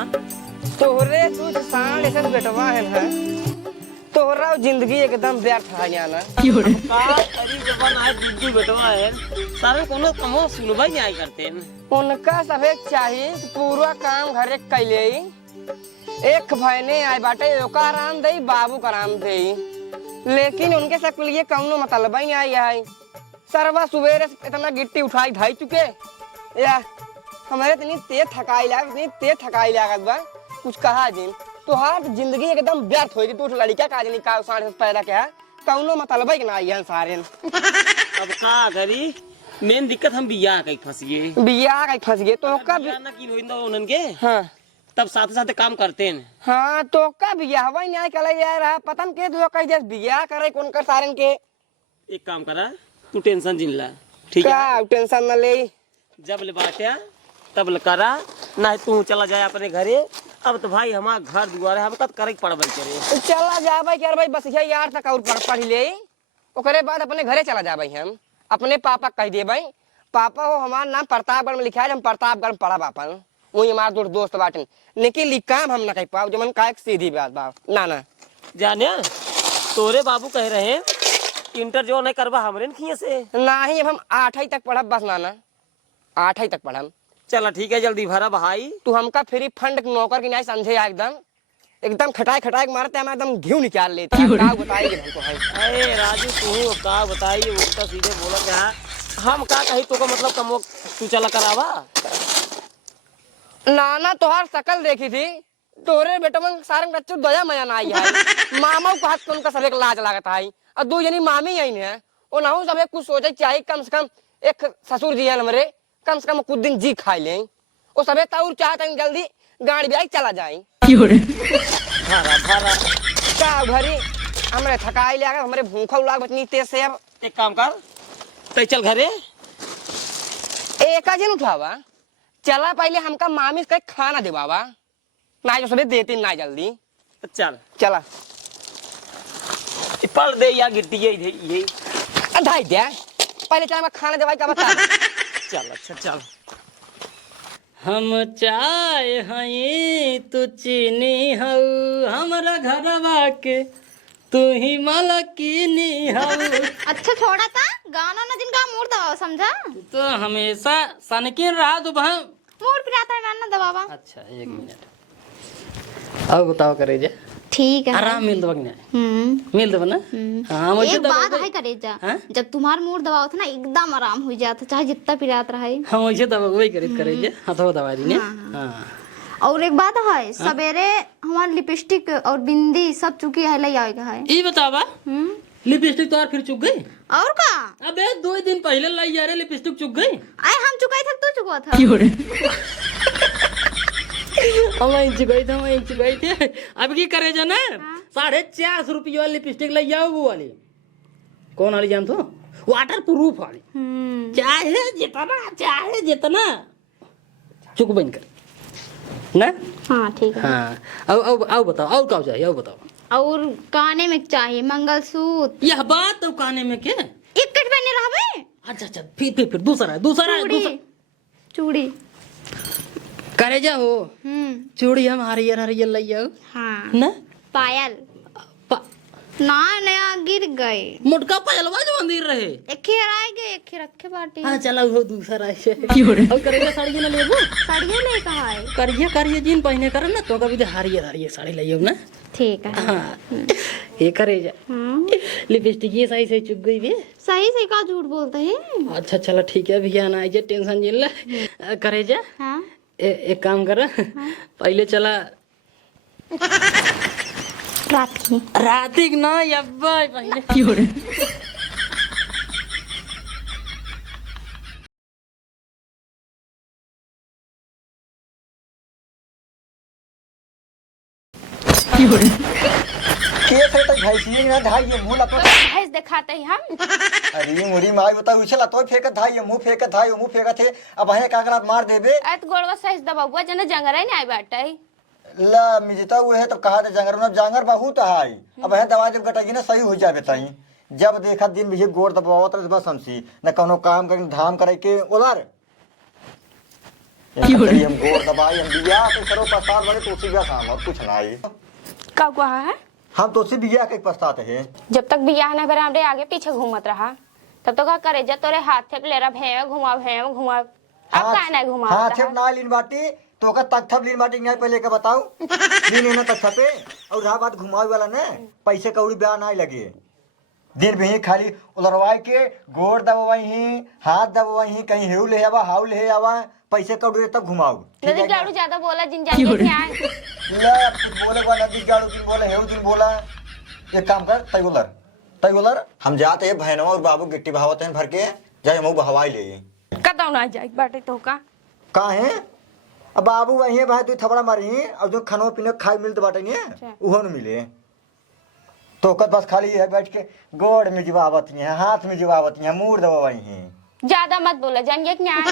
हाँ तोहरे तू सांड ऐसा बेटवा है तोहरा जिंदगी एकदम व्यर्थ है जाना का करी जबान आज बुद्धू बेटवा है सारे कोनो कमो सुनबा ही आई करते हैं। उनका सभे चाहिए पूरा काम घरे कैले एक भैने आए बाटे ओका आराम दे बाबू का आराम दे लेकिन उनके सब के लिए कौनो मतलब ही नहीं आई है। सरवा सुबेरे इतना गिट्टी उठाई ढाई चुके या हमारे इतनी तेज थकाई लागत बा कुछ कहा जिन तोहार जिंदगी एकदम व्यर्थ हो गई। तू लड़का का जनी का साढ़े पैदा क्या कौनो मतलब ही नहीं है सारे अब का करी मेन दिक्कत हम बियाह कई फंस गए तो का ना की होइंदा उनन के हाँ तब साथ साथ काम करते हैं। हाँ तो का बियाह वही नहीं कल यार पतन के जो कह जैसे बियाह करे कौन कर सारन के एक काम करा तू टेंशन जिन ला ठीक है का टेंशन न ले जब ले बाटे तब ले करा ना तू चला जाए अपने घरे। अब तो भाई हमारा घर दुआर है हमका करे पड़बल करे चला जा भाई यार भाई बस ये यार तक और पढ़ ले ओकरे बाद अपने घरे चला जा भाई हम अपने पापा कह दिए भाई पापा हो हमारा नाम प्रतापगढ़ में लिखा है हम प्रतापगढ़ में पढ़ा पापा वही हमारा दोस्त बाटन लेकिन लिखा हम ना कह पाओ जमन का सीधी बात बाप ना ना जाने तोरे बाबू कह रहे हैं इंटर जो नहीं करवा हमरे खिए से ना ही अब हम 8वीं तक पढ़ब बस नाना 8वीं तक पढ़म। चला ठीक है जल्दी भरा भाई तू हमका फ्री फंड नौकर की नहीं समझे एकदम एकदम खटाई मारते हम एकदम घी निकाल लेते हैं का बताइए हमको भाई। अरे राजू तू का बताइए वो तो सीधे बोला क्या हम का कही तो का मतलब कम तू चला करावा नाना तोहार शकल देखी थी तोरे बेटवन सारंग बच्चों दया मजा ना आई है मामा को हाथ उनका सब एक लाज लागता है और दो जनी मामी आई है वो ना सब कुछ सोचे चाहिए कम से कम एक ससुर जी है हमारे कम से कम कुछ दिन जी खा ले वो सब तौर चाहते हैं जल्दी गाड़ी भी चला जाए भरा भरा का घरी हमारे थकाई ले हमारे भूखा लाग बचनी तेज से अब एक काम कर तो चल घरे एक दिन उठावा चला पहले हमका मामी का खाना दे बाबा ना जो सबे देते ना जल्दी चल चला पढ़ दे या गिट्टी ये ढाई दे पहले चला मैं खाना दे का बता चल अच्छा चल हम चाय हई तू चीनी हऊ हमरा घरवा के तू ही मलकिनी हऊ। अच्छा छोड़ा था गाना ना जिनका मूड दबाओ समझा तो हमेशा सनकिन रहा तो वहाँ मूड पिराता है मैं ना दबावा। अच्छा 1 मिनट अब बताओ करे जे ठीक है आराम मिल दो मिल दो ना। हाँ मुझे एक बात है करे जा जब तुम्हारा मूड दबाओ था ना एकदम आराम हो जाता चाहे जितना पिरात रहे। हाँ मुझे दबा वही करे जे हाथों दबा दी ने। हाँ और एक बात है सवेरे हमारी लिपस्टिक और बिंदी सब चुकी है ले आएगा है ये बतावा लिपस्टिक तो यार फिर चुक गई और का अबे 2 दिन पहले लाई जा रहे लिपस्टिक चुक गई आए हम चुकाई थे तू चुका था हम चुकाई थे अब की करे जो ना 450 रुपये वाली लिपस्टिक ले जाओ वो वाली कौन वाली जान तो वाटर प्रूफ वाली चाहे जितना चुक बन कर ना। हाँ ठीक है। हाँ अब बताओ और क्या चाहिए अब बताओ। और काने में चाहिए मंगलसूत्र यह बात तो काने में क्या एक कट पहने रहबे। अच्छा फिर दूसरा चूड़ी करे जाओ चूड़ी हम हरियर ले जाओ। हाँ ना पायल ना नया गिर गए मोटका पायलवा जो मंदिर रहे एक ही हराए गए एक ही रखे बाटी। हाँ चला वो दूसरा है और करेगा साड़ी ना लेबो साड़ियों ले कहा है करिए जीन पहने कर ना तो कभी हरियर साड़ी ले ना। ठीक है। हाँ ये करे जा लिपस्टिक ये सही चुक गई भी सही से का झूठ बोलते हैं। अच्छा चलो ठीक है भैया ना आइए टेंशन जिन ले करे जा। हाँ एक काम कर पहले चला रात की ना यब्बा पहले भैंसिए ना धाई मुंह लपट भैंस दिखाते ही हम अरे मुरी माई बता उछला तो फेंकत धाई मुंह फेंकत थे अब है कागरात मार देबे ऐत गोड़वा सहित दबावा जने जंगरा नहीं आई बाटे ला मिजता हुए है तो कहा थे जंगर में जंगर बहुत है अब है दवा जब गटेगी ना सही हो जाए ताई जब देखा दिन भी गोड़ दबावत रहे बस हमसी न कोनो काम करे धाम करे के ओलार चलिए हम गोर दबाई हम बिया के करो पछतात बने तो सीधा शाम और कुछ नहीं। का कहा है? हम तो सिर्फ बिया के पछताते हैं। जब तक बियाह न करे हमरे आगे पीछे घूमत रहा तब तो का करे जब तोरे हाथ थे ले रहा है घुमा अब का ना घुमा हां थे ना लीन बाटी तो का तक थप लीन बाटी नहीं पहले का बताओ लीन ना तक थपे और रहा बात घुमावे वाला ने पैसे कौड़ी ब्याह नहीं लगे दिन में ही खाली उलरवाई के गोड़ दबाई ही हाथ दबाई ही कहीं हेउ ले आवा हाउ ले आवा पैसे कौड़ी तब घुमाओ। नदी गाड़ू ज्यादा बोला जिन जाके ध्यान ले कुछ बोले वाला नदी गाड़ू दिन बोले हेउ दिन बोला। एक काम कर तैगुलर हम जाते हैं बहनों और बाबू गिट्टी बहावते हैं भर के जाए हम बहवाई ले कतौ ना जाए बाटे तो का है अब बाबू वही भाई तू थपड़ा मारी और जो खानो पीने खाई मिलते बाटे नहीं उहो न मिले तो कद बस खाली है बैठ के गोड़ में जवाबती है हाथ में जवाबती है मूड दबाई है। ज्यादा मत बोला जान ये ज्ञान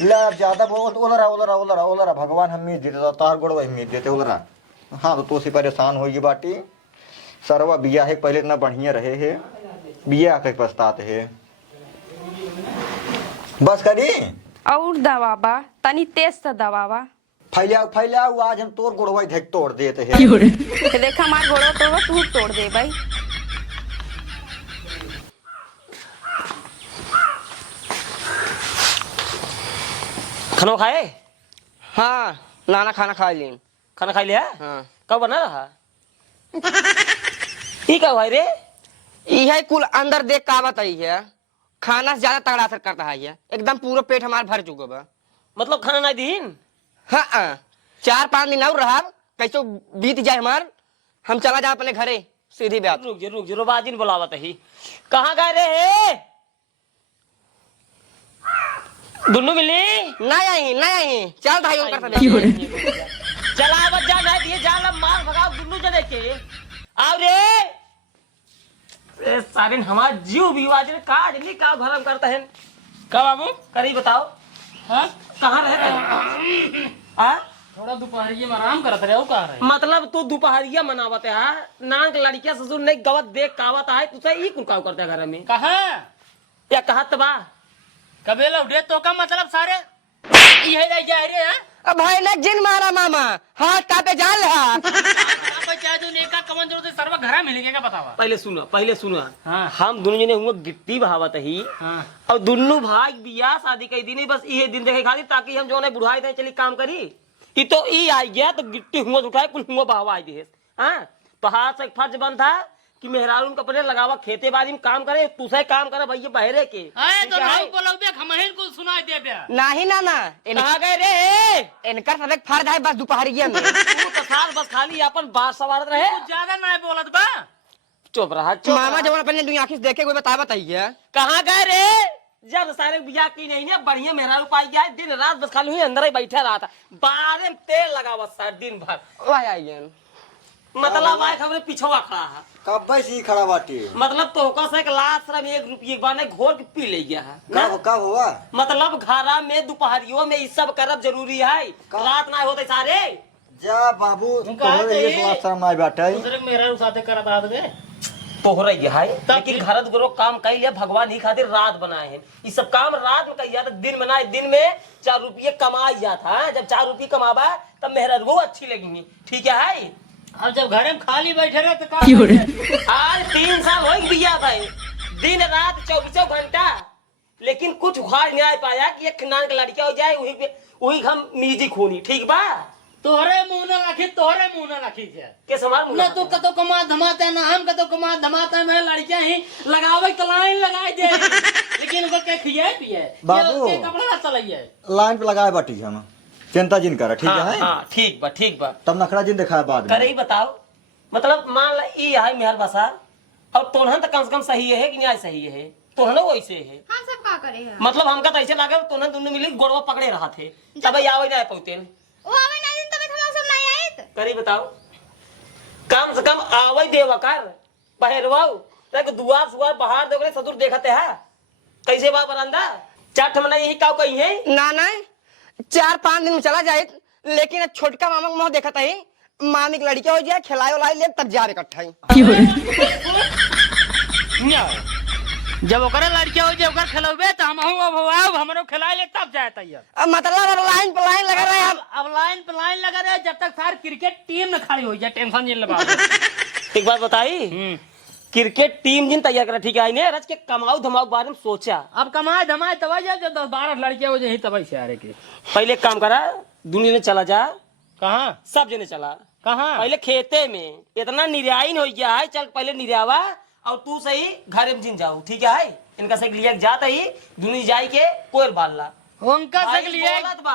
ले अब ज्यादा बोल ओलरा भगवान हम मीत देते तार गोड़ वही मीत देते ओलरा। हाँ तो सी परेशान होगी बाटी सरवा बिया है पहले इतना बढ़िया रहे है बिया के पछताते है बस करी और दबाबा तनी तेज से दबाबा फैलाओ आज हम तोर गोड़वा धक तोड़ देते हैं। देखा हमार घोड़ा तोड़ तू तोड़ दे भाई। खाना खाए? हाँ नाना खाना खा लीन। खाना खा लिया? हाँ कब बना रहा? ये क्या भाई रे? यह कुल अंदर देख का बताई है खाना से ज्यादा तगड़ा असर करता है एकदम पूरा पेट हमार भर चुका बा। मतलब खाना नहीं दिन? हाँ 4-5 दिन और रहा कैसे बीत जाए हमार हम चला जाए अपने घरे सीधी बात। रुक जरो बाजिन बुलावत ही कहाँ गए रे है? दुन्नू मिली नहीं चल भाई उनका सब चला बच्चा नहीं दिए जाला मार भगाओ दुन्नू जने के आओ रे सारे हमारा जीव विवाज का जल्दी का भरम करता है का बाबू करी बताओ। हाँ कहाँ रहे हाँ थोड़ा दोपहरिये में आराम करत रहे हो कहा रहे मतलब तू दोपहरिया मनावत है नान के लड़किया ससुर नहीं गवत देख कावत है तुझे ई कुलकाव करते है घर में कहा या कहत बा कबे लौटे तो का मतलब सारे ये ले जा रे हैं अब भाई ने जिन मारा मामा हाथ कापे जान रहा आप चाहे जो नेका कमन जरूरत सर्व घरा मिलेगा क्या बतावा पहले सुनो हाँ। हम दोनों जने हुआ गिट्टी बहावत ही हाँ। और दोनों भाई बियाह शादी कई दिन बस ये दिन देखे खाली ताकि हम जो है बुढ़ाई दे चली काम करी कि तो ई आई गया तो गिट्टी हुआ उठाए कुल हुआ बहावा आई दे। हाँ तो हाथ से फर्ज बंद था कि मेहरारू कपड़े लगावा खेते बाड़ी में काम करे तुसे काम करे भैया बहरे के आए तो नाउ बोलबे हमहिन को सुनाई देबे नहीं ना कहाँ गए रे इनका सब एक फर्ज है बस दोपहरिया में तू तो साल बस खाली अपन बात सवारत रहे ज्यादा ना बोलत बा चुप रहा मामा जब अपने दुनिया आंखी देखे कोई बताइए कहाँ गए रे जब सारे बिया की नहीं है बढ़िया मेहरारू पाई जाए दिन रात बस खाली हुई अंदर ही बैठा रहा था बारे में तेल लगावा सर दिन भर वही आइए मतलब आए खबरे पिछवा खड़ा है कब सी खड़ा बाटी मतलब तो से एक लात सर में 1 रुपये बाने घोर के पी ले गया है कब हुआ मतलब घरा में दोपहरियों में ये सब करब जरूरी है रात ना होते सारे जा बाबू तोहरे ये स्वाद शर्म नहीं बाटे दूसरे मेरा साथे करत आद गए तोहरा ये है लेकिन घरत गुरो काम कई ले भगवान ही खातिर रात बनाए हैं ये सब काम रात में कई जाता दिन बनाए दिन में 4 रुपये कमाई जाता है जब 4 रुपये कमावा तब मेहरा अच्छी लगेंगी ठीक है। अब जब घरे में खाली बैठे रहे तो का आज 3 साल हो गया भाई दिन रात 24 घंटा लेकिन कुछ उखाड़ नहीं आ पाया कि एक नान का लड़का हो जाए वही हम म्यूजिक होनी ठीक बा तोहरे मुंह न रखी छे के समार ना तू कतो कमा धमाता ना हम कतो कमा धमाता में लड़कियां ही लगावे तो लाइन लगाए दे लेकिन उनको के खियाए पिए बाबू। के कपड़ा ना चलाइए लाइन पे लगाए बाटी हम चिंता जिन कर ठीक है। हां ठीक बा तब नखरा जिन दिखाए बाद में करे ही बताओ मतलब मान ला ई है मेहर बसा और तोहन तो कम से कम सही है कि नहीं सही है तोहन वैसे है हम सब का करे है मतलब हमका तो ऐसे लागे तोहन दोनों मिली गोड़वा पकड़े रहा थे तब आवे जाए पहुंचे वो आवे ना दिन तब हम सब नहीं आए करी बताओ कम से कम आवे देवा कर बहरवाओ तक दुआर सुआर बाहर देखले सदुर देखते है कैसे बा बरंदा चाट मना यही काव कही है ना 4-5 दिन में चला जाए लेकिन छोटका मामा मुंह देखा था मामी की लड़की हो जाए खिलाए उलाई ले तब जा इकट्ठा जब ओकरे लड़किया हो जब ओकर खिलौबे तो हम अब हमरो खिला ले तब जाए तैयार। अब मतलब अब लाइन पे लाइन लगा रहे हैं अब लाइन पे लाइन लगा रहे जब तक सार क्रिकेट टीम न खड़ी हो जाए टेंशन नहीं लगा। एक बात बताई, क्रिकेट टीम जिन तैयार करा ठीक है ने रच के कमाऊ धमाऊ के बारे में सोचा। अब कमाए धमाए तब जाए जब 10-12 लड़कियां हो जाए तब से आ रहे के। पहले एक काम करा, दुनिया में चला जा, कहाँ सब जने चला, कहाँ पहले खेते में इतना निर्यायन हो गया है, चल पहले निर्यावा और तू सही घर में जिन जाओ ठीक है। इनका से लिया जाता ही दुनिया जाई के कोर बाल ला उनका से लिया बोलत बा,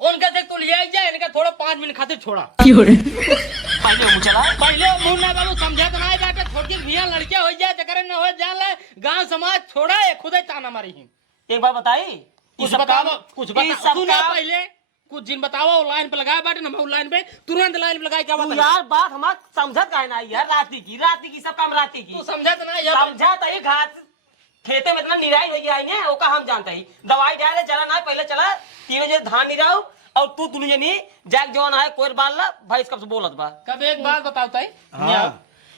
उनका से तू लिया जाए इनका थोड़ा 5 मिनट खातिर छोड़ा। पहले हम चला। पहले मुन्ना बाबू समझा तो नहीं जाके छोटी भैया लड़कियां हो जाए चक्कर न हो जाए गांव समाज छोड़ा है खुद ही ताना मारी ही। एक बार बताई, कुछ बताओ सुना पहले कुछ दिन बताओ ऑनलाइन पे लगाए बाटे ना ऑनलाइन पे तुरंत लाइन पे लगाए क्या तू बात यार बात हमार समझत काहे ना यार, राती की सब काम राती की तू समझा तो नहीं यार समझत है। घास खेते में इतना निराई हो गया है ओका हम जानते ही, दवाई डाले चला ना पहले चला 3 बजे धान निराऊ और तू दुनिया नहीं जाग जवान है कोई बाल ला भाई कब से बोलत बा। कब एक बात बताओ ताई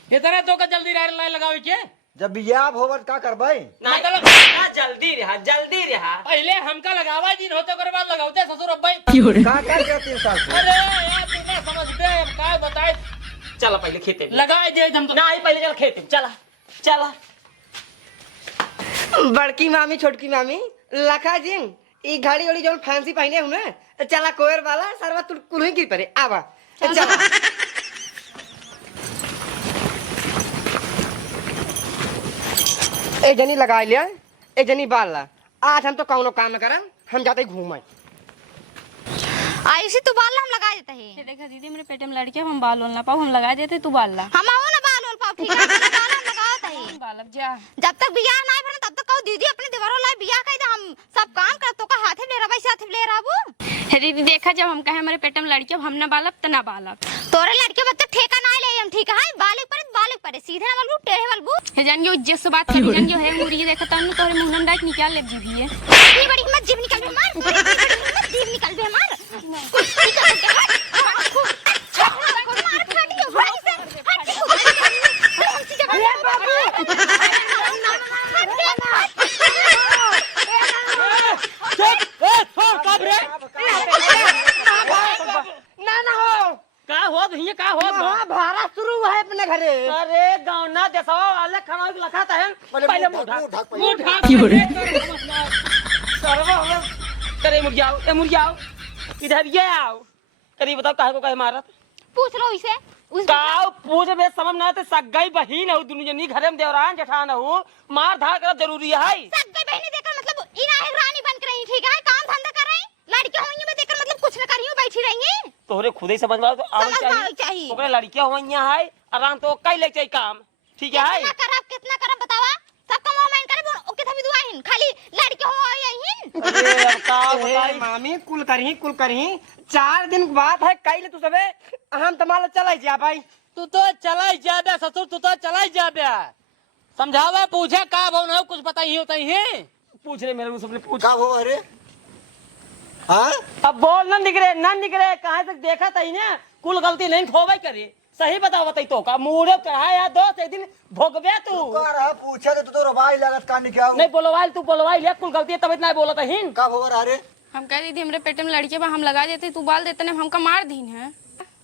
इतना तो का जल्दी लाइन लगावे के जब बियाह होवत का करबै? ना मतलब- ना जल्दी रहा पहले हमका लगावा दिन होते करे बाद लगावते ससुर अब्बाई का कर 3 साल से? अरे यार तू ना समझते हम का बताए चला पहले खेते में लगाए दे हम तो ना आई पहले चल खेते में चला। बड़की मामी छोटकी मामी लखा जिन ई घड़ी उड़ी जो फैंसी पहने हूं ना चला कोयर वाला सरवा तू कुल ही गिर पड़े आवा चला। एक जनी लगा लिया एक जनी बाल ला, आज हम तो कौनो काम न करम, हम जाते घूमे। आयुषी तू बाल ला हम लगा देते हैं। देखा दीदी मेरे पेट में लड़के हम बाल ना पाओ हम लगा देते तू बाल ला हम आओ ना बाल वाल पाओ ठीक है, पहले बाल हम लगा देते हैं। बाल अब जा जब तक बियाह ना बने तब तक कहो दीदी अपने देवरों ला बियाह कह दे, हम सब काम कर तो का हाथे ले रहा साथ ले रहा वो। हे दीदी देखा जब हम कहे हमारे पेट में लड़के हम ना बालब तो ना बालब तोरे लड़के बच्चे ठेका ना ले हम ठीक है, बालिक पर सीधे ना बोलबू टेढ़े बोलबू। हे जान जो इज्जत से बात करी जान जो है मुर्गी देखा तन्नू तोरे मुंह डाइट निकाल ले जीभी है इतनी बड़ी हिम्मत जीभ निकल बे हमार, इतनी बड़ी हिम्मत जीभ निकल बे हमार। ठीक है ना हो का हो भैया का हो भाड़ा शुरू है अपने घरे। अरे गाँव ना देसवा वाले खाना लखा था पहले मुंह ढाक करे मुर्गियाओ इधर ये आओ करी बताओ काहे को काहे मारत पूछ लो इसे उस काव पूछ बे समझ ना तो सगाई बहिन हो दुनिया नी घरे में देवरान जेठान हो मार धार कर जरूरी है। सगाई बहनी देखकर मतलब इना है रानी बन कर रही ठीक है, काम धंधा कर रही लड़के होंगी में देखकर मतलब कुछ न करी हूं बैठी रहेंगी। तोहरे खुद ही समझ में तो समझ में आवे चाहिए। ओकरे लड़कियां हो यहाँ है आराम तो कई ले चाहिए काम ठीक है। कितना करब बतावा, सब कमाओ मैं करे ओ के थमी दुआहिन खाली लड़के हो आइहिन। अरे अब का ए, बताई मामी कुल करही 4 दिन के बात है कई ले तू सबे हम तमाल चला जा भाई। तू तो चला जाबे ससुर तू तो चला जाबे समझावा पूछे का भाव ना कुछ बताई होता ही पूछ रहे मेरे मुंह से पूछ का हो? अरे हाँ अब बोल ना निकले कहाँ तक देखा था ना कुल गलती नहीं खोबे करी सही बताओ बताई तो का मुड़े चढ़ा या दोस्त एक दिन भोगबे तू रहा पूछे तो तू रवाई लागत का नहीं क्या नहीं बोलवाइल तू बोलवाइल ले कुल गलती है तब इतना बोला था हिन का हो? अरे हम कह दीदी हमारे पेट में लड़के बा हम लगा देते तू बाल देते ने हमका मार दीन है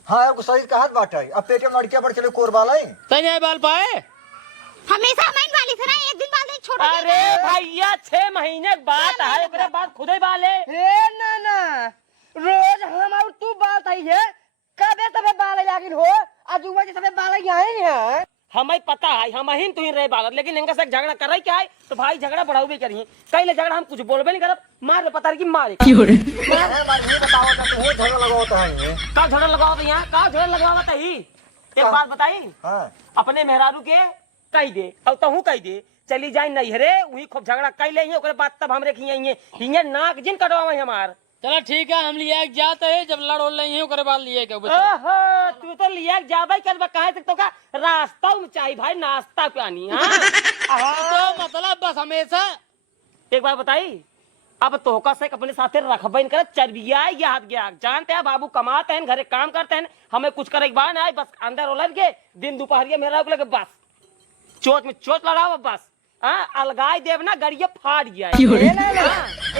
हाँ यार सही का हाथ बाटा है। अब पेटे में लड़कियां बढ़ चले कोरबाला ही तय नहीं बाल पाए हमेशा हमारी वाली से ना एक दिन बाद नहीं छोड़ अरे भैया 6 महीने के बात है ओकरे बाद खुद ही बाले हे ना रोज हम और तू बात आई है कबे सबे बाल लागिन हो अजुआ जे सबे बाल यहीं है। हमें पता है हम ही तू ही रहे बालत लेकिन इनका से झगड़ा कर रही क्या है तो भाई झगड़ा बढ़ाऊ भी करिए कई ले झगड़ा हम कुछ बोलबे नहीं करब मार ले पता है कि मारे बताओ तो वो झगड़ा लगाता है ये। का झगड़ा लगाओ तो यहाँ का झगड़ा लगावा तो ही एक बात बताई हाँ अपने मेहरारू के कही दे और तहू कही दे चली जाए नहीं हरे वही खूब झगड़ा कई ले ओकरे बाद तब हमरे हिंगे नाक जिन कटवावे हमार चलो ठीक है हम लिया जाते है जब लड़ उड़ रही है ओकरे बाद लिए क्या ओहो तू तो लिया जाबे करबा काहे तक तो का रास्ता में चाहिए भाई नाश्ता पानी हां तो मतलब बस हमेशा एक बात बताई अब तोहका से अपने साथे रखबे कर चरबिया या हाथ गया जानते हैं बाबू कमाते हैं घरे काम करते हैं हमें कुछ करे बार ना बस अंदर उलझ के दिन दोपहरिया मेरा को लगे बस चोट में चोट लड़ाओ बस हाँ अलगाई देव ना गड़िया फाड़ गया ए नाना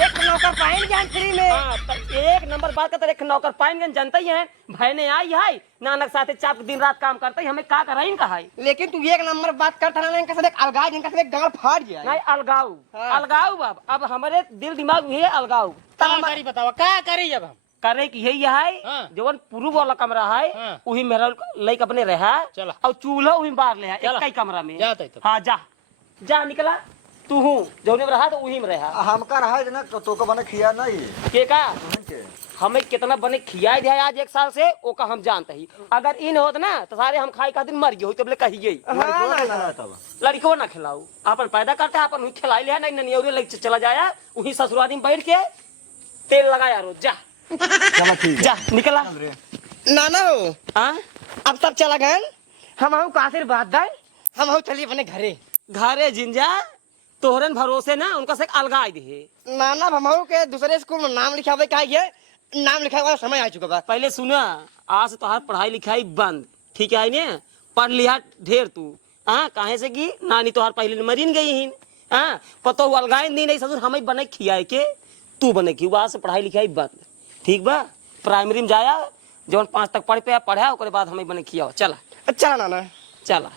एक नौकर पाइन जान फ्री में। हाँ, तो एक नंबर बात का एक नौकर पाएंगे जनता ही है भाई ने आई है नानक साथे चाप दिन रात काम करते हमें का कराई का है लेकिन तू एक नंबर बात करता ना इनका सब एक अलगाज इनका सब एक गाल फाड़ गया नहीं अलगाऊ हाँ। अलगाऊ अब हमारे दिल दिमाग ये अलगाऊ का करी बताओ का करी अब हम करे की यही है हाँ। जवन पूर्व वाला कमरा है हाँ। वही मेरा लाइक अपने रहा चला। और चूल्हा वही बाहर ले है चला। एक ही कमरा में जा तई तो। हाँ जा जा निकला तू हूँ जौने में रहा तो वही में रहा हमका रहा है ना तो को बने खिया नहीं के का तुहन के। हमें कितना बने खियाई दिया आज एक साल से ओका हम जानते ही अगर इन होत ना तो सारे हम खाई का दिन मर गए हो तब ले कहिए लड़कियों ने खिलाया तब। लड़कियों ना खिलाऊ अपन पैदा करते अपन वही खिलाई लिया नहीं ननियौरी लेके चला जाया वही ससुराली में बैठ के तेल लगाया रोज जा चलो ठीक है। जा निकला चल रे। नाना हो हाँ अब सब चला गए हम आहू का आशीर्वाद दें हम आहू चलिए अपने घरे। घरे जिंजा तोहरन भरोसे ना उनका से अलगाई दे नाना हम के दूसरे स्कूल में नाम लिखावे का है नाम लिखावे वाला समय आ चुका बा। पहले सुना आज से तोहार पढ़ाई लिखाई बंद ठीक है ने पढ़ लिया ढेर तू हाँ काहे से की नानी तोहार पहले मरीन गई हिन हाँ पतो अलगाई दी नहीं ससुर हमें बने खियाए के तू बने की आज से पढ़ाई लिखाई बंद ठीक बा प्राइमरी में जाया जब 5 तक पढ़ पे पढ़ा ओकरे बाद हमें बने खिया चला अच्छा नाना चला